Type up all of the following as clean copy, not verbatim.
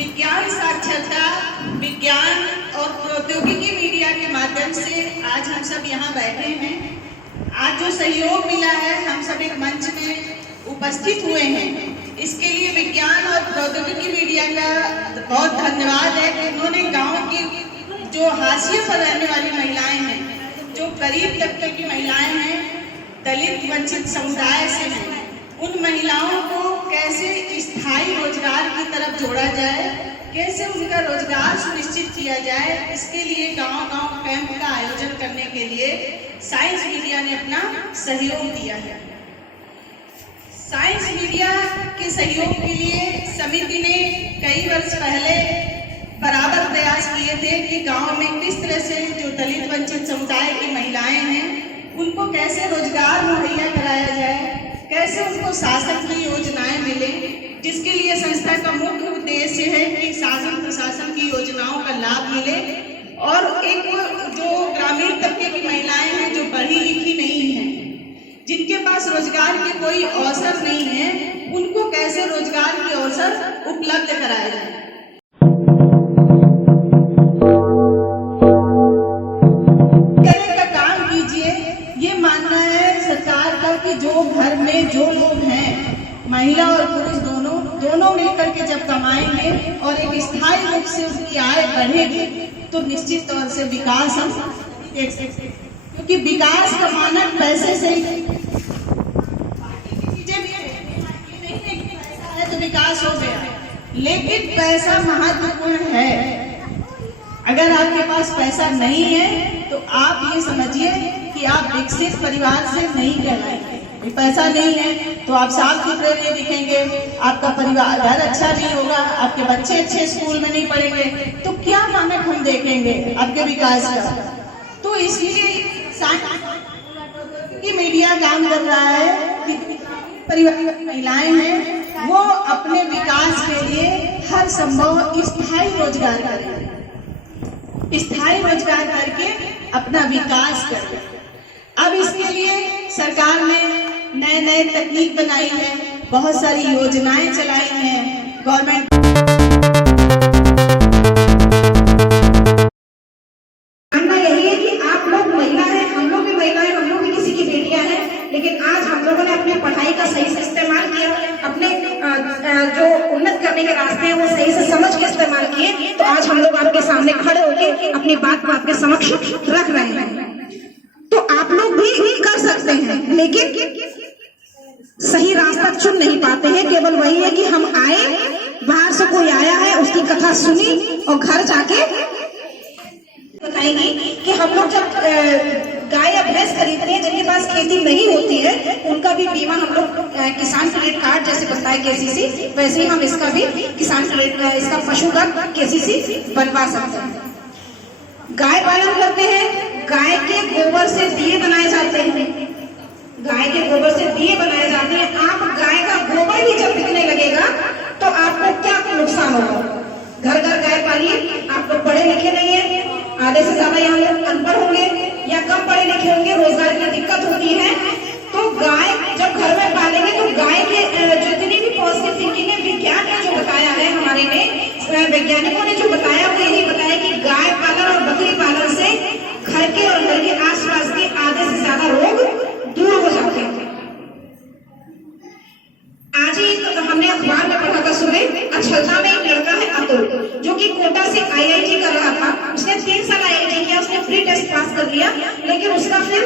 विज्ञान साक्षरता, विज्ञान और प्रौद्योगिकी मीडिया के माध्यम से आज हम सब यहाँ बैठे हैं। आज जो सहयोग मिला है, हम सब एक मंच में उपस्थित हुए हैं, इसके लिए विज्ञान और प्रौद्योगिकी मीडिया का बहुत धन्यवाद है कि उन्होंने गांव की जो हाशिए पर रहने वाली महिलाएं हैं, जो गरीब तबके की महिलाएं हैं, दलित वंचित समुदाय से हैं, उन महिलाओं को कैसे स्थायी रोजगार की तरफ जोड़ा जाए, कैसे उनका रोजगार सुनिश्चित किया जाए, इसके लिए गांव-गांव कैंप का आयोजन करने के लिए साइंस मीडिया ने अपना सहयोग दिया है। साइंस मीडिया के सहयोग के लिए समिति ने कई वर्ष पहले बराबर प्रयास किए थे कि गांव में किस तरह से जो दलित वंचित समुदाय की महिलाएं हैं, उनको कैसे रोजगार मुहैया कराया जाए, कैसे उनको शासन की योजनाएं मिले, जिसके लिए संस्था का मुख्य उद्देश्य है कि शासन प्रशासन की योजनाओं का लाभ मिले और एक जो ग्रामीण तबके की महिलाएं हैं, जो पढ़ी लिखी नहीं हैं, जिनके पास रोजगार के कोई अवसर नहीं है, उनको कैसे रोजगार के अवसर उपलब्ध कराए जाए। जो घर में जो लोग हैं, महिला और पुरुष दोनों मिलकर के जब कमाएंगे और एक स्थायी रूप से उसकी आय बढ़ेगी तो निश्चित तौर से विकास हम देख सकते हैं, क्योंकि विकास का मानक पैसे से ही चीजें भी है तो विकास हो गया, लेकिन पैसा महत्वपूर्ण है। अगर आपके पास पैसा नहीं है तो आप ये समझिए कि आप विकसित परिवार से नहीं कहलाएंगे। पैसा नहीं है तो आप साफ सुथरे नहीं दिखेंगे, आपका परिवार घर अच्छा नहीं होगा, आपके बच्चे अच्छे स्कूल में नहीं पढ़ेंगे, तो क्या मानक हम देखेंगे आपके विकास का। तो इसलिए साइंस की मीडिया काम कर रहा है कि परिवार की महिलाएं हैं वो अपने विकास के लिए हर संभव स्थायी रोजगार करें, स्थायी रोजगार करके अपना विकास करें। अब इसके लिए सरकार ने नए तकनीक बनाई है, बहुत सारी योजनाएं चलाई हैं गवर्नमेंट। मानना यही है कि आप लोग महिला हैं, हम लोग भी महिला हैं, हम लोग भी किसी की बेटियां हैं, लेकिन आज हम लोगों ने अपनी पढ़ाई का सही से इस्तेमाल किया, अपने जो उन्नत करने के रास्ते हैं वो सही से समझ के इस्तेमाल किए, तो आज हम लोग आपके सामने खड़े होकर अपनी बात को आपके समक्ष रख रहे हैं। तो आप लोग भी कर सकते हैं, लेकिन सही रास्ता चुन नहीं पाते हैं। केवल वही है कि हम आए, बाहर से कोई आया है, उसकी कथा सुनी और घर जाके बताएंगी कि हम लोग जब गाय या भैंस खरीदते हैं, जिनके पास खेती नहीं होती है, उनका भी बीमा हम लोग किसान क्रेडिट कार्ड जैसे बनता है केसीसी, वैसे ही हम इसका भी किसान क्रेडिट, इसका पशु का केसीसी बनवा सकते हैं। गाय पालन करते हैं, गाय के गोबर से दिए बनाए जाते हैं, गाय के गोबर से दिए बनाए जाते हैं। आप गाय का गोबर ही जब बिकने लगेगा तो आपको क्या नुकसान होगा। घर घर गाय पालिए, आप लोग पढ़े लिखे नहीं है, आधे से ज्यादा यहाँ लोग अनपढ़ होंगे या कम पढ़े लिखे होंगे, रोजगार की दिक्कत होती है, तो गाय जब घर में पालेंगे तो गाय के जितनी भी पॉजिटिव थिंकिंग है, विज्ञान ने जो बताया है, हमारे ने वैज्ञानिकों ने जो बताया वो यही बताया कि गाय पालन और बकरी पालन से घर के और घर के आसपास के आधे से ज्यादा रोग दूर हो जाते हैं। आज ही तो हमने अखबार में पढ़ा था सुबह, अक्षरता में एक लड़का है अतुल, जो कि कोटा से आईआईटी कर रहा था। उसने 3 साल आईआईटी किया, उसने प्री टेस्ट पास कर लिया, लेकिन उसका फिर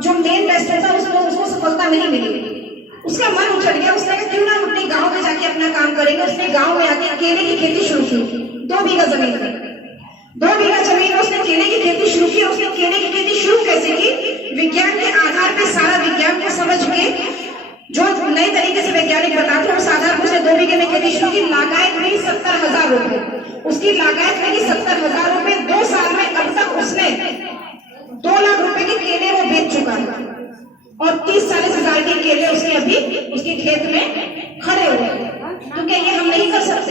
जो मेन टेस्ट था उसको सफलता नहीं मिली। उसका मन उछट गया, उसने कहा क्यों ना हम अपने गाँव में जाके अपना काम करेंगे। उसने गाँव में आके केले की खेती शुरू की, 2 बीघा जमीन में, 2 बीघा जमीन में उसने केले की खेती शुरू की। उसने केले की खेती शुरू कैसे की? विज्ञान के आधार पे, सारा विज्ञान को समझ के, जो नए तरीके से वैज्ञानिक बताते हैं उस आधार पर उसने 2 बीघे में खेती शुरू की। लागत में 70,000 रुपए, उसकी लागत में 70,000 रुपए 2 साल में। अब तक उसने 2 लाख रुपए के केले वो बेच चुका है और 30-40 हजार के केले उसके अभी उसके खेत में खड़े हुए हैं। तो क्या ये हम नहीं कर सकते?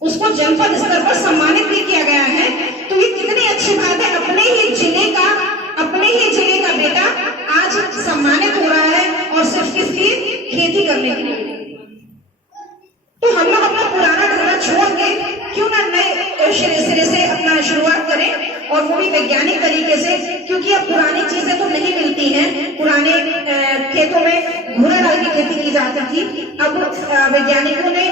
उसको जनपद स्तर पर सम्मानित भी किया गया है, तो ये कितनी अच्छी बात है। अपने ही जिले का बेटा आज सम्मानित हो रहा है, और सिर्फ किस लिए? खेती करने के लिए। तो हम लोग अपना पुराना धंधा छोड़ के क्यों ना नए सिरे से अपना शुरुआत करें, और वो भी वैज्ञानिक तरीके से, क्योंकि अब पुरानी चीजें तो नहीं मिलती हैं। पुराने खेतों में घोड़ा डाल की खेती की जाती थी, अब वैज्ञानिकों ने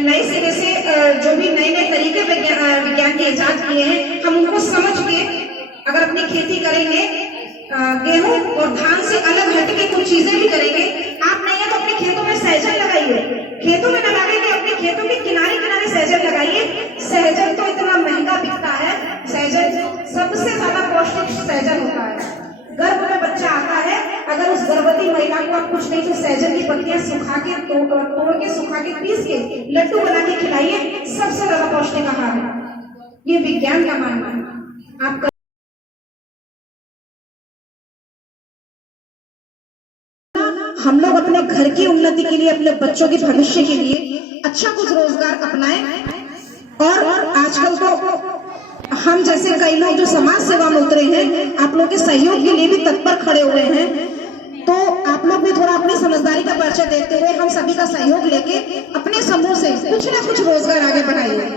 नए सिरे से जो भी नए नए तरीके विज्ञान के इजाद किए हैं, हम उनको समझ के अगर अपनी खेती करेंगे, गेहूं और धान से अलग हटके कुछ चीजें भी करेंगे। आप नहीं है तो अपने खेतों में सहजन लगाइए, खेतों में न लगाएंगे अपने खेतों के किनारे किनारे सहजन लगाइए। सहजन तो इतना महंगा बिकता है, सहजन सबसे ज्यादा पौष्टिक सहजन होता है। गर्भ में बच्चा आता है, अगर उस गर्भवती महिला को आप कुछ नहीं तो सहजन की पत्तियां सुखा के तोड़ के सुखा के पीस के लड्डू बना के खिलाइए, सबसे ज्यादा पौष्टिक आहार है। ये विज्ञान का मानना है। आप हम लोग अपने घर की उन्नति के लिए, अपने बच्चों के भविष्य के लिए अच्छा कुछ रोजगार अपनाएं। और आजकल तो हम जैसे कई लोग जो समाज सेवा में उतरे हैं, आप लोग के सहयोग के लिए भी तत्पर खड़े हुए हैं। तो आप लोग भी थोड़ा अपनी समझदारी का परिचय देते हुए हम सभी का सहयोग लेके अपने समूह से कुछ ना कुछ रोजगार आगे बढ़ाइए।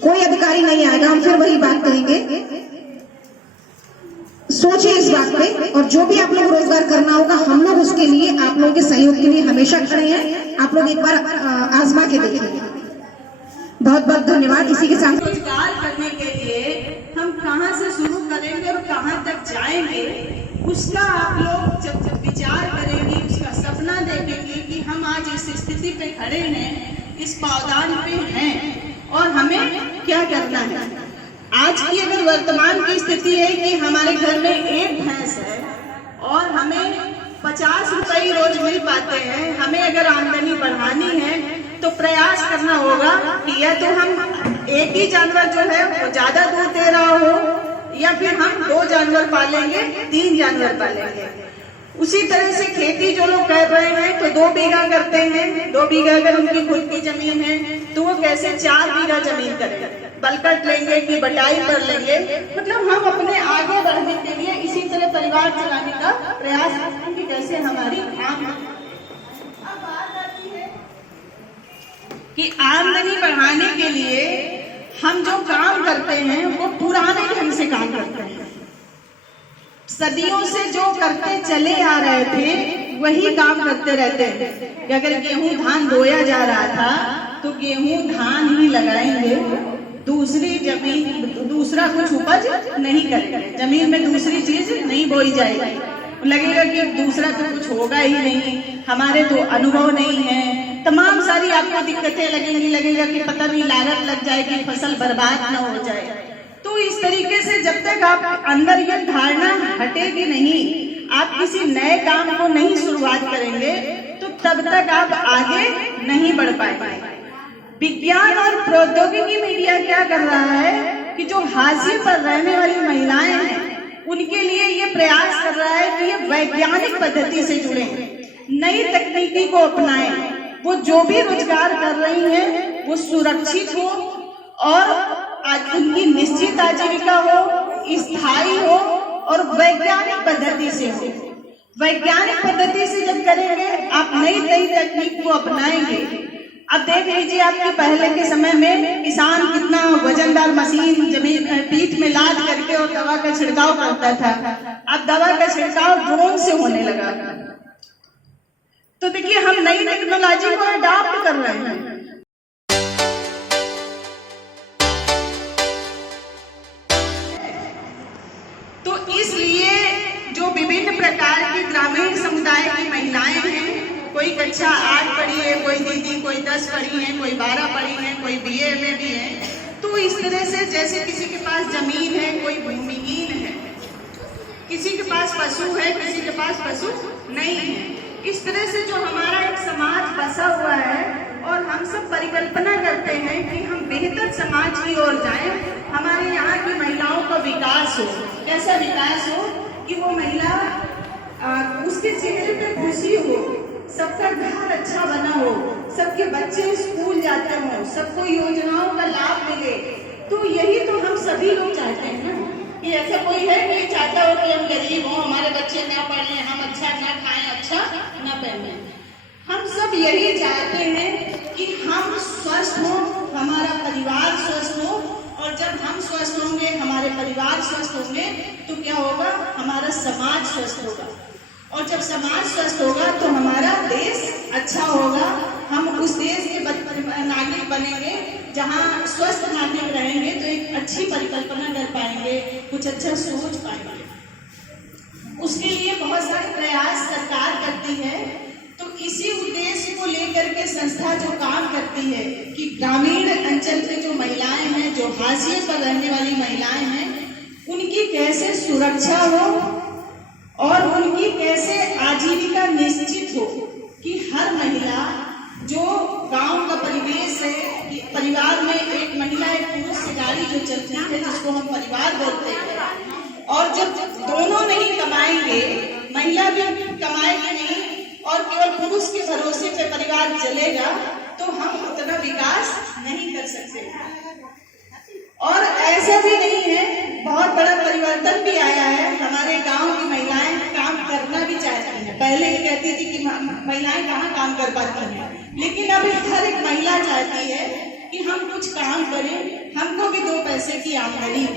कोई अधिकारी नहीं आएगा, हम फिर वही बात करेंगे। सोचिए इस बात पे, और जो भी आप लोग रोजगार करना होगा, हम लोग उसके लिए आप लोगों के सहयोग के लिए हमेशा खड़े हैं। आप लोग एक बार आजमा के देखिए। बहुत बहुत धन्यवाद। इसी के साथ रोजगार करने के लिए हम कहां से शुरू करेंगे और कहां तक जाएंगे, उसका आप लोग जब विचार करेंगे, उसका सपना देखेंगे कि हम आज इस स्थिति पे खड़े हैं, इस पावदान पे हैं और हमें क्या करना है। आज की अगर वर्तमान की स्थिति है कि हमारे घर में एक भैंस है और हमें 50 रुपए रोज मिल पाते हैं, हमें अगर आमदनी बढ़ानी है तो प्रयास करना होगा कि या तो हम एक ही जानवर जो है वो ज्यादा दूध दे रहा हो, या फिर हम 2 जानवर पालेंगे, 3 जानवर पालेंगे। उसी तरह से खेती जो लोग कर रहे हैं तो 2 बीघा करते हैं, 2 बीघा अगर उनकी खुद की जमीन है तो वो कैसे 4 बीघा जमीन करेंगे, बलकट लेंगे कि बटाई कर लेंगे। मतलब हम अपने आगे बढ़ने के लिए इसी तरह परिवार चलाने का प्रयास करते हैं कि कैसे हमारी आमदनी बढ़ाने के लिए हम जो काम करते हैं वो पुराने ढंग से काम करते हैं। सदियों से जो करते चले आ रहे थे वही काम करते रहते हैं कि अगर गेहूं धान बोया जा रहा था तो गेहूं धान ही लगाएंगे, दूसरी जमीन दूसरा कुछ उपज नहीं करेंगे, जमीन में दूसरी चीज नहीं बोई जाएगी। लगेगा कि दूसरा तो कुछ होगा ही नहीं, हमारे तो अनुभव नहीं है, तमाम सारी आपको दिक्कतें लगेंगी, लगेगा कि पता नहीं लागत लग जाएगी, फसल बर्बाद न हो जाए। तो इस तरीके से जब तक आप अंदर ये धारणा हटेगी नहीं, आप किसी नए काम को नहीं शुरुआत करेंगे तो तब तक आप आगे नहीं बढ़ पाएंगे। विज्ञान और प्रौद्योगिकी मीडिया क्या कर रहा है कि जो हाशिए पर रहने वाली महिलाएं हैं उनके लिए ये प्रयास कर रहा है कि ये वैज्ञानिक पद्धति से जुड़े, नई तकनीकी को अपनाएं। वो जो भी रोजगार कर रही हैं वो सुरक्षित हो और उनकी निश्चित आजीविका हो, स्थायी हो और वैज्ञानिक पद्धति से हो। वैज्ञानिक पद्धति से जब करेंगे, आप नई नई तकनीक को अपनाएंगे। अब देख लीजिए, आपके पहले के समय में किसान कितना वजनदार मशीन जमीन पीठ में लाद करके और दवा का छिड़काव करता था। अब दवा का छिड़काव ड्रोन से होने लगा। तो देखिए, हम नई टेक्नोलॉजी को अडॉप्ट कर रहे हैं। तो इसलिए जो विभिन्न प्रकार की ग्रामीण समुदाय की महिलाएं हैं, कोई कक्षा 8 पढ़ी है, कोई दीदी, कोई 10 पढ़ी है, कोई 12 पढ़ी है, कोई BA में भी है। तो इस तरह से जैसे किसी के पास जमीन है, कोई भूमिहीन है, किसी के पास पशु है, किसी के पास पशु नहीं है। इस तरह से जो हमारा एक समाज बसा हुआ है और हम सब परिकल्पना करते हैं कि हम बेहतर समाज की ओर जाएं, हमारे यहाँ की महिलाओं का विकास हो। कैसा विकास हो कि वो महिला उसके चेहरे पे खुशी हो, सबका घर अच्छा बना हो, सबके बच्चे स्कूल जाते हो, सबको योजनाओं का लाभ मिले। तो यही तो हम सभी लोग चाहते हैं ना, कि ऐसा कोई है कि चाहता हो कि हम गरीब हो, हमारे बच्चे ना पढ़े, हम अच्छा ना खाएं, अच्छा ना पहने। हम सब यही चाहते हैं कि हम स्वस्थ हों, हमारा परिवार स्वस्थ हो, और जब हम स्वस्थ होंगे, हमारे परिवार स्वस्थ होंगे, तो क्या होगा, हमारा समाज स्वस्थ होगा, और जब समाज स्वस्थ होगा तो हमारा देश अच्छा होगा। हम उस देश के नागरिक बनेंगे जहाँ स्वस्थ नागरिक रहेंगे, तो एक अच्छी परिकल्पना कर पाएंगे, कुछ अच्छा सोच पाएंगे। उसके लिए बहुत सारे प्रयास सरकार करती है। तो इसी उद्देश्य को लेकर के संस्था जो काम करती है कि ग्रामीण अंचल में जो महिलाएं हैं, जो हाशिए पर रहने वाली महिलाएं हैं, उनकी कैसे सुरक्षा हो और उनकी कैसे आजीविका निश्चित हो, कि हर महिला जो गांव का परिवेश है, कि परिवार में एक महिला एक पुरुष से गाड़ी जो चलती है, जिसको हम परिवार बोलते हैं, और जब दोनों नहीं कमाएंगे, महिला भी कमाएगी नहीं और केवल पुरुष के भरोसे पे परिवार चलेगा, तो हम उतना विकास नहीं कर सकते। और ऐसा भी नहीं है, बहुत बड़ा परिवर्तन भी आया है। हमारे गांव की महिलाएं काम करना भी चाहती हैं। पहले ये कहती थी कि महिलाएं कहाँ काम कर पाती हैं, लेकिन अब हर एक महिला चाहती है कि हम कुछ काम करें, हमको भी 2 पैसे की आमदनी हो।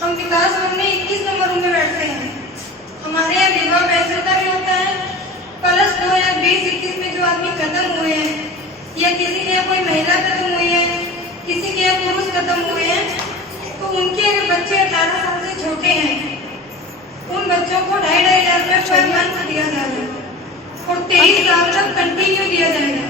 हम विकास भवन में 21 नंबर रूम में बैठते हैं। हमारे यहाँ विवाह पेंशन का भी होता है, प्लस 2020-21 में जो आदमी खत्म हुए हैं, या किसी के यहाँ कोई महिला खत्म हुई है, किसी के यहाँ पुरुष खत्म हुए हैं, तो उनके अगर बच्चे 18 साल से छोटे हैं, उन बच्चों को 2,500 रुपये पर मंथ दिया जाएगा और 23 साल तक कंटिन्यू दिया जाएगा।